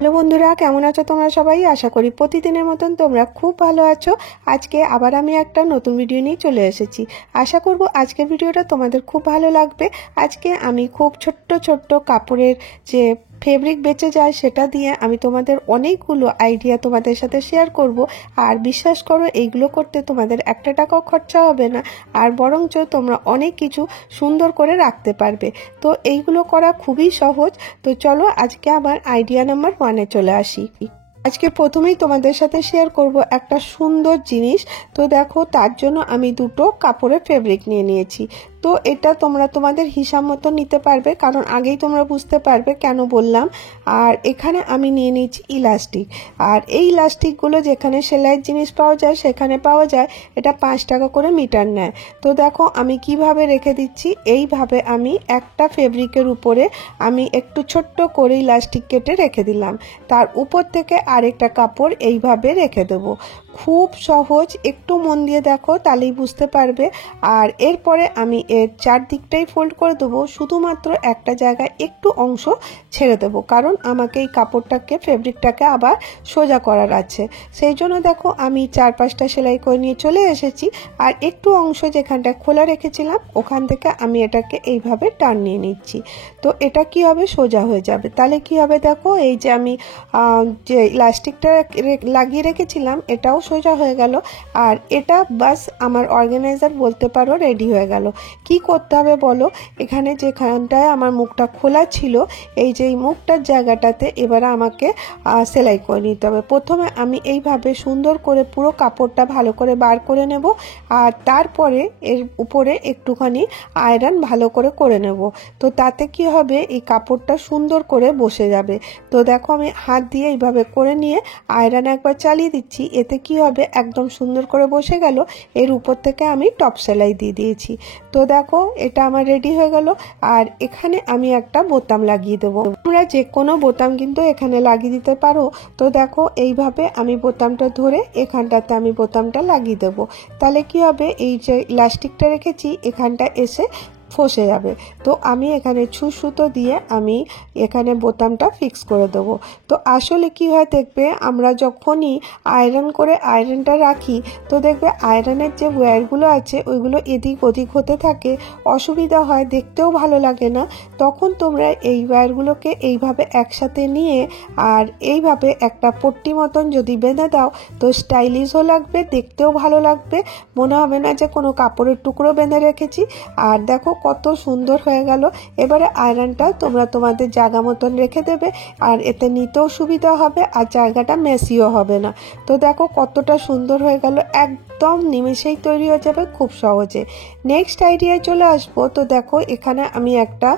Hello বন্ধুরা, কেমন আছো তোমরা সবাই? আশা করি প্রতিদিনের মতন তোমরা খুব ভালো আছো। আজকে আবার আমি একটা নতুন ভিডিও নিয়ে চলে এসেছি। আশা করব আজকের ভিডিওটা তোমাদের খুব ভালো লাগবে। আজকে আমি খুব ছোট্ট ছোট্ট কাপড়ের যে ফেব্রিক বেঁচে যায় সেটা দিয়ে আমি তোমাদের অনেকগুলো আইডিয়া তোমাদের সাথে শেয়ার করব। আর বিশ্বাস করো, এইগুলো করতে তোমাদের একটা টাকাও খরচা হবে না, আর বরঞ্চ তোমরা অনেক কিছু সুন্দর করে রাখতে পারবে। তো এইগুলো করা খুবই সহজ। তো চলো আজকে আমার আইডিয়া নাম্বার 1-এ চলে আসি। আজকে প্রথমেই তোমাদের সাথে শেয়ার করব একটা সুন্দর জিনিস। তো দেখো, তার জন্য আমি দুটো কাপড়ের ফেব্রিক নিয়ে নিয়েছি। তো এটা তোমরা তোমাদের হিসাব মতো নিতে পারবে, কারণ আগেই তোমরা বুঝতে পারবে কেন বললাম। আর এখানে আমি নিয়ে নিয়েছি ইলাস্টিক। আর এই ইলাস্টিকগুলো যেখানে সেলাইয়ের জিনিস পাওয়া যায় সেখানে পাওয়া যায়। এটা 5 টাকা করে মিটার নেয়। তো দেখো আমি কিভাবে রেখে দিচ্ছি। এইভাবে আমি একটা ফেব্রিকের উপরে আমি একটু ছোট্ট করে ইলাস্টিক কেটে রেখে দিলাম। তার উপর থেকে আরেকটা কাপড় এইভাবে রেখে দেবো। খুব সহজ, একটু মন দিয়ে দেখো তাহলেই বুঝতে পারবে। আর এরপরে আমি এর চারদিকটাই ফোল্ড করে দেবো, শুধুমাত্র একটা জায়গায় একটু অংশ ছেড়ে দেবো, কারণ আমাকে এই কাপড়টাকে ফেব্রিকটাকে আবার সোজা করার আছে। সেই জন্য দেখো আমি 4-5টা সেলাই করে নিয়ে চলে এসেছি। আর একটু অংশ যেখানটা খোলা রেখেছিলাম ওখান থেকে আমি এটাকে এইভাবে টান নিয়ে নিচ্ছি। তো এটা কি হবে, সোজা হয়ে যাবে। তাহলে কি হবে দেখো, এই যে আমি যে ইলাস্টিকটা লাগিয়ে রেখেছিলাম এটাও সোজা হয়ে গেল। আর এটা বাস আমার অর্গানাইজার বলতে পারো রেডি হয়ে গেল। কি করতে হবে বলো, এখানে যেখানটায় আমার মুখটা খোলা ছিল এই যে মুখটার জায়গাটাতে এবারে আমাকে সেলাই করে নিতে হবে। প্রথমে আমি এইভাবে সুন্দর করে পুরো কাপড়টা ভালো করে বার করে নেব। আর তারপরে এর উপরে একটুখানি আয়রন ভালো করে নেব। তো তাতে কি হবে, এই কাপড়টা সুন্দর করে বসে যাবে। তো দেখো আমি হাত দিয়ে এইভাবে করে নিয়ে আয়রন একবার চালিয়ে দিচ্ছি। এতে কি হবে, একদম সুন্দর করে বসে গেল। এর উপর থেকে আমি টপ সেলাই দিয়ে দিয়েছি। তো দেখো এটা আমার রেডি হয়ে গেল। আর এখানে আমি একটা বোতাম লাগিয়ে দেবো। তোমরা যে কোনো বোতাম কিন্তু এখানে লাগিয়ে দিতে পারো। তো দেখো এইভাবে আমি বোতামটা ধরে এখানটাতে আমি বোতামটা লাগিয়ে দেবো। তাহলে কি হবে, এই যে ইলাস্টিকটা রেখেছি এখানটা এসে ফসে যাবে। তো আমি এখানে সুতো দিয়ে আমি এখানে বোতামটা ফিক্স করে দেবো। তো আসলে কি হয় দেখবে, আমরা যখনই আয়রন করে আয়রনটা রাখি তো দেখবে আয়রনের যে ওয়্যারগুলো আছে ওইগুলো এদিক ওদিক হতে থাকে, অসুবিধা হয়, দেখতেও ভালো লাগে না। তখন তোমরা এই ওয়্যারগুলোকে এইভাবে একসাথে নিয়ে আর এইভাবে একটা পট্টি মতন যদি বেঁধে দাও তো স্টাইলিশও লাগবে, দেখতেও ভালো লাগবে, মনে হবে না যে কোনো কাপড়ের টুকরো বেঁধে রেখেছি। আর দেখো কত সুন্দর হয়ে গেল। এবারে আয়রনটাও তোমরা তোমাদের জায়গা মতন রেখে দেবে, আর এতে নিতেও সুবিধা হবে আর জায়গাটা মেসিও হবে না। তো দেখো কতটা সুন্দর হয়ে গেল, একদম নিমেষেই তৈরি হয়ে যাবে খুব সহজে। নেক্সট আইডিয়ায় চলে আসবো। তো দেখো এখানে আমি একটা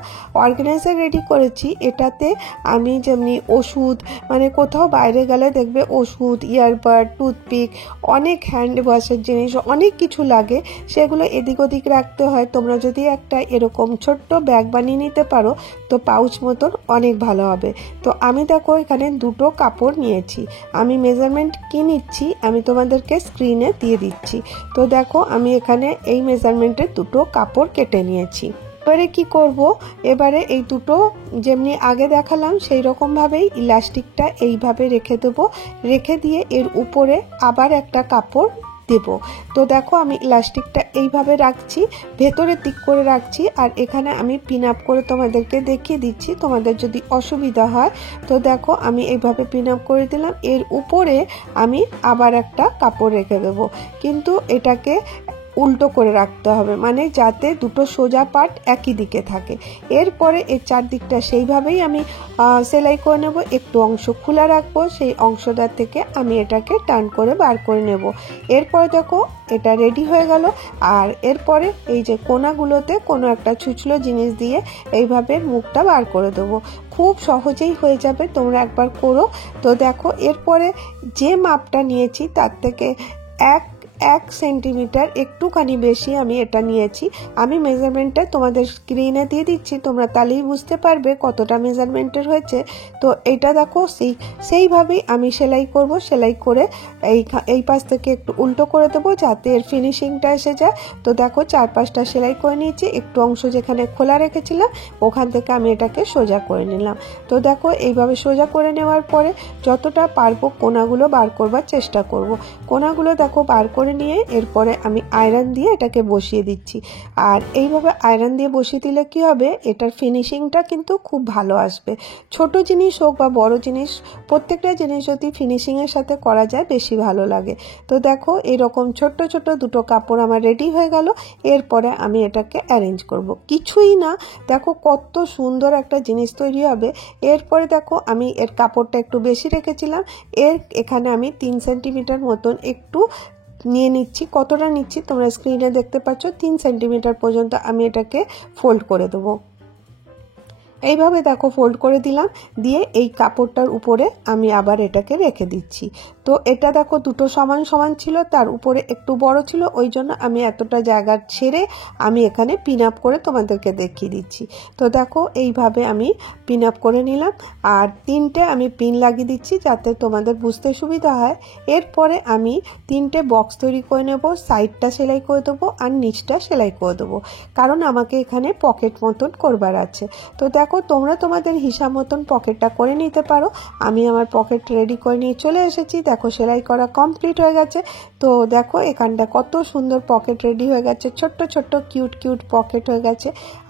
অর্গানাইজার রেডি করেছি। এটাতে আমি যেমনি ওষুধ, মানে কোথাও বাইরে গেলে দেখবে ওষুধ, ইয়ারবাড, টুথপিক, অনেক হ্যান্ড ওয়াশের জিনিস অনেক কিছু লাগে, সেগুলো এদিক ওদিক রাখতে হয়। তোমরা যদি একটা এরকম ছোট্ট ব্যাগ বানিয়ে নিতে পারো তো পাউচ মতন অনেক ভালো হবে। তো আমি দেখো এখানে দুটো কাপড় নিয়েছি। আমি মেজারমেন্ট কি নিচ্ছি আমি তোমাদেরকে স্ক্রিনে দিয়ে দিচ্ছি। তো দেখো আমি এখানে এই মেজারমেন্টের দুটো কাপড় কেটে নিয়েছি। এবারে কি করব, এবারে এই দুটো যেমনি আগে দেখালাম সেই রকম ভাবেই ইলাস্টিকটা এইভাবে রেখে দেবো। রেখে দিয়ে এর উপরে আবার একটা কাপড় দেব। তো দেখো আমি ইলাস্টিকটা এইভাবে রাখছি, ভেতরের দিক করে রাখছি। আর এখানে আমি পিন আপ করে তোমাদেরকে দেখিয়ে দিচ্ছি, তোমাদের যদি অসুবিধা হয়। তো দেখো আমি এইভাবে পিন আপ করে দিলাম। এর উপরে আমি আবার একটা কাপড় রেখে দেবো, কিন্তু এটাকে উল্টো করে রাখতে হবে, মানে যাতে দুটো সোজা পার্ট একই দিকে থাকে। এরপরে এর চারদিকটা সেইভাবেই আমি সেলাই করে নেব। একটু অংশ খোলা রাখবো, সেই অংশটার থেকে আমি এটাকে টার্ন করে বার করে নেব। এরপরে দেখো এটা রেডি হয়ে গেল। আর এরপরে এই যে কোনাগুলোতে কোনো একটা ছুঁচলো জিনিস দিয়ে এইভাবে মুখটা বার করে দেবো। খুব সহজেই হয়ে যাবে, তোমরা একবার করো। তো দেখো এরপরে যে মাপটা নিয়েছি তার থেকে 1 সেন্টিমিটার একটুখানি বেশি আমি এটা নিয়েছি। আমি মেজারমেন্টটা তোমাদের স্ক্রিনে দিয়ে দিচ্ছি, তোমরা তাহলেই বুঝতে পারবে কতটা মেজারমেন্টের হয়েছে। তো এটা দেখো সেইভাবেই আমি সেলাই করব। সেলাই করে এই পাশ থেকে একটু উল্টো করে দেবো যাতে এর ফিনিশিংটা এসে যায়। তো দেখো 4-5টা সেলাই করে নিয়েছি, একটু অংশ যেখানে খোলা রেখেছিলাম ওখান থেকে আমি এটাকে সোজা করে নিলাম। তো দেখো এইভাবে সোজা করে নেওয়ার পরে যতটা পারবো কোনাগুলো বার করবার চেষ্টা করব। কোনাগুলো দেখো বার করে নিয়ে এরপরে আমি আয়রন দিয়ে এটাকে বসিয়ে দিচ্ছি। আর এইভাবে আয়রন দিয়ে বসিয়ে দিলে কি হবে, এটার ফিনিশিংটা কিন্তু খুব ভালো আসবে। ছোট জিনিস হোক বা বড় জিনিস, প্রত্যেকটা জিনিস যদি ফিনিশিংয়ের সাথে করা যায় বেশি ভালো লাগে। তো দেখো এরকম ছোট্ট ছোট্ট দুটো কাপড় আমার রেডি হয়ে গেল। এরপরে আমি এটাকে অ্যারেঞ্জ করব। কিছুই না, দেখো কত সুন্দর একটা জিনিস তৈরি হবে। এরপরে দেখো আমি এর কাপড়টা একটু বেশি রেখেছিলাম, এখানে আমি 3 সেন্টিমিটার মতন একটু নিয়ে নিচ্ছি। কতটা নিচ্ছি তোমরা স্ক্রিনে দেখতে পাচ্ছ, 3 সেন্টিমিটার পর্যন্ত আমি এটাকে ফোল্ড করে দেবো। এইভাবে দেখো ফোল্ড করে দিলাম, দিয়ে এই কাপড়টার উপরে আমি আবার এটাকে রেখে দিচ্ছি। তো এটা দেখো দুটো সমান সমান ছিল, তার উপরে একটু বড় ছিল, ওই জন্য আমি এতটা জায়গা ছেড়ে আমি এখানে পিন আপ করে তোমাদেরকে দেখিয়ে দিচ্ছি। তো দেখো এইভাবে আমি পিন আপ করে নিলাম, আর 3টে আমি পিন লাগিয়ে দিচ্ছি যাতে তোমাদের বুঝতে সুবিধা হয়। এরপরে আমি 3টে বক্স তৈরি করে নেব, সাইডটা সেলাই করে দেবো আর নিচটা সেলাই করে দেবো, কারণ আমাকে এখানে পকেট মতন করবার আছে। তো দেখো তোমরা তোমাদের হিসাব মতন পকেটটা করে নিতে পারো। আমি আমার পকেট রেডি করে নিয়ে চলে এসেছি। দেখো সেলাই করা কমপ্লিট হয়ে গেছে। তো দেখো এখানটা কত সুন্দর পকেট রেডি হয়ে গেছে, ছোট্ট ছোট্ট কিউট কিউট পকেট হয়ে গেছে।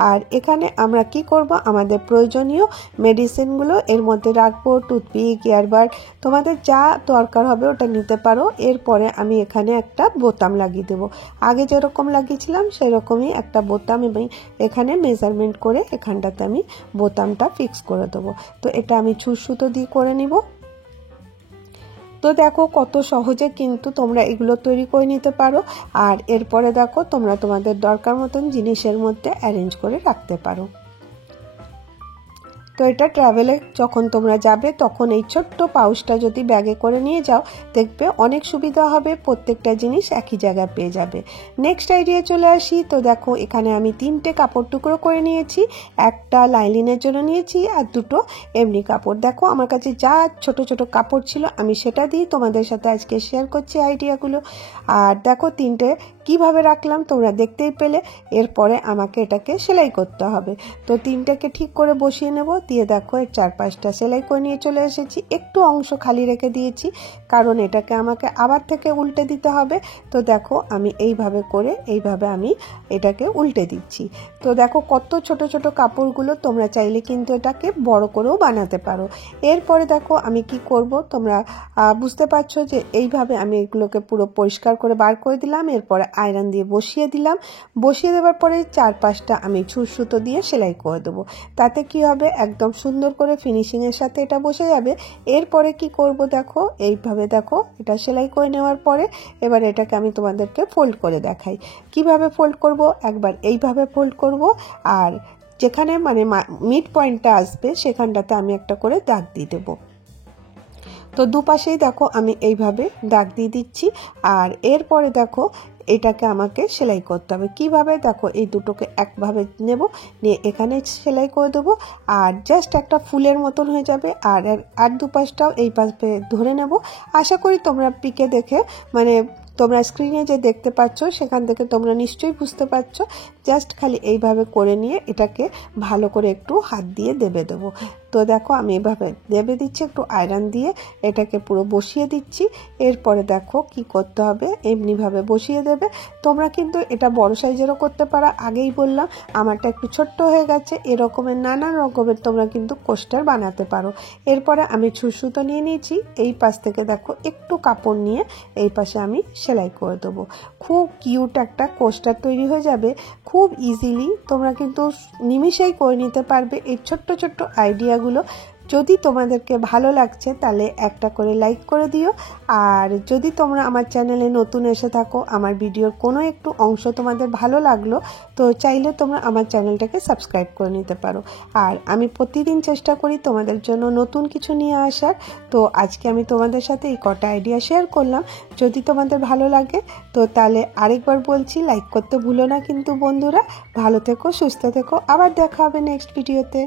আর এখানে আমরা কি করব, আমাদের প্রয়োজনীয় মেডিসিনগুলো এর মধ্যে রাখবো, টুথপিক, ইয়ারবাড, তোমাদের যা দরকার হবে ওটা নিতে পারো। এরপরে আমি এখানে একটা বোতাম লাগিয়ে দেবো, আগে যেরকম লাগিয়েছিলাম সেরকমই একটা বোতাম আমি এখানে মেজারমেন্ট করে এখানটাতে আমি বোতামটা ফিক্স করে দেবো। তো এটা আমি ছুঁচ সুতো দিয়ে করে নিব। তো দেখো কত সহজে কিন্তু তোমরা এগুলো তৈরি করে নিতে পারো। আর এরপরে দেখো তোমরা তোমাদের দরকার মতন জিনিসের মধ্যে অ্যারেঞ্জ করে রাখতে পারো। তো এটা ট্রাভেলে যখন তোমরা যাবে তখন এই ছোট্ট পাউচটা যদি ব্যাগে করে নিয়ে যাও দেখবে অনেক সুবিধা হবে, প্রত্যেকটা জিনিস একই জায়গায় পেয়ে যাবে। নেক্সট আইডিয়া চলে আসি। তো দেখো এখানে আমি 3টে কাপড় টুকরো করে নিয়েছি, একটা লাইলিনের জন্য নিয়েছি আর 2টো এমনি কাপড়। দেখো আমার কাছে যা ছোট ছোট কাপড় ছিল আমি সেটা দিয়ে তোমাদের সাথে আজকে শেয়ার করছি আইডিয়াগুলো। আর দেখো 3টে কিভাবে রাখলাম তোমরা দেখতেই পেলে। এরপরে আমাকে এটাকে সেলাই করতে হবে। তো 3টাকে ঠিক করে বসিয়ে নেব, দিয়ে দেখো এর 4-5টা সেলাই করে নিয়ে চলে এসেছি। একটু অংশ খালি রেখে দিয়েছি কারণ এটাকে আমাকে আবার থেকে উল্টে দিতে হবে। তো দেখো আমি এইভাবে করে এইভাবে আমি এটাকে উল্টে দিচ্ছি। তো দেখো কত ছোট ছোট কাপড়গুলো, তোমরা চাইলে কিন্তু এটাকে বড় করেও বানাতে পারো। এরপরে দেখো আমি কি করব তোমরা বুঝতে পারছো যে এইভাবে আমি এগুলোকে পুরো পরিষ্কার করে বার করে দিলাম। এরপরে আয়রন দিয়ে বসিয়ে দিলাম, বসিয়ে দেওয়ার পরে 4-5টা আমি ছুঁচ সুতো দিয়ে সেলাই করে দেবো। তাতে কি হবে, একদম সুন্দর করে ফিনিশিংয়ের সাথে এটা বসে যাবে। এরপরে কি করব দেখো এইভাবে, দেখো এটা সেলাই করে নেওয়ার পরে এবার এটাকে আমি তোমাদেরকে ফোল্ড করে দেখাই কিভাবে ফোল্ড করব। একবার এইভাবে ফোল্ড করব, আর যেখানে মানে মিড পয়েন্টটা আসবে সেখানটাতে আমি একটা করে দাগ দিয়ে দেবো। তো দুপাশেই দেখো আমি এইভাবে দাগ দিয়ে দিচ্ছি। আর এরপরে দেখো এটাকে আমাকে সেলাই করতে হবে কিভাবে, দেখো এই দুটোকে একভাবে নেব, নিয়ে এখানে সেলাই করে দেবো। আর জাস্ট একটা ফুলের মতন হয়ে যাবে। আর দুপাশটাও এই পাশে ধরে নেব। আশা করি তোমরা পিকে দেখে মানে তোমরা স্ক্রিনে যে দেখতে পাচ্ছ সেখান থেকে তোমরা নিশ্চয়ই বুঝতে পারছো। জাস্ট খালি এইভাবে করে নিয়ে এটাকে ভালো করে একটু হাত দিয়ে দেবে দেবো। তো দেখো আমি এইভাবে দেবে দিচ্ছি, একটু আয়রন দিয়ে এটাকে পুরো বসিয়ে দিচ্ছি। এরপরে দেখো কি করতে হবে, এমনিভাবে বসিয়ে দেবে। তোমরা কিন্তু এটা বড় সাইজেরও করতে পারো, আগেই বললাম আমারটা একটু ছোট্ট হয়ে গেছে। এরকমের নানান রকমের তোমরা কিন্তু কোস্টার বানাতে পারো। এরপরে আমি ছুঁচ সুতো নিয়ে নিয়েছি, এই পাশ থেকে দেখো একটু কাপড় নিয়ে এই পাশে আমি সেলাই করে দেবো। খুব কিউট একটা কোস্টার তৈরি হয়ে যাবে, খুব ইজিলি তোমরা কিন্তু নিমিষেই করে নিতে পারবে। এই ছোট্ট ছোট্ট আইডিয়াগুলো যদি তোমাদেরকে ভালো লাগছে তাহলে একটা করে লাইক করে দিও। আর যদি তোমরা আমার চ্যানেলে নতুন এসে থাকো, আমার ভিডিওর কোনো একটু অংশ তোমাদের ভালো লাগলো, তো চাইলে তোমরা আমার চ্যানেলটাকে সাবস্ক্রাইব করে নিতে পারো। আর আমি প্রতিদিন চেষ্টা করি তোমাদের জন্য নতুন কিছু নিয়ে আসার। তো আজকে আমি তোমাদের সাথে এই কটা আইডিয়া শেয়ার করলাম। যদি তোমাদের ভালো লাগে তো তাহলে আরেকবার বলছি, লাইক করতে ভুলো না কিন্তু বন্ধুরা। ভালো থেকো, সুস্থ থেকো, আবার দেখা হবে নেক্সট ভিডিওতে।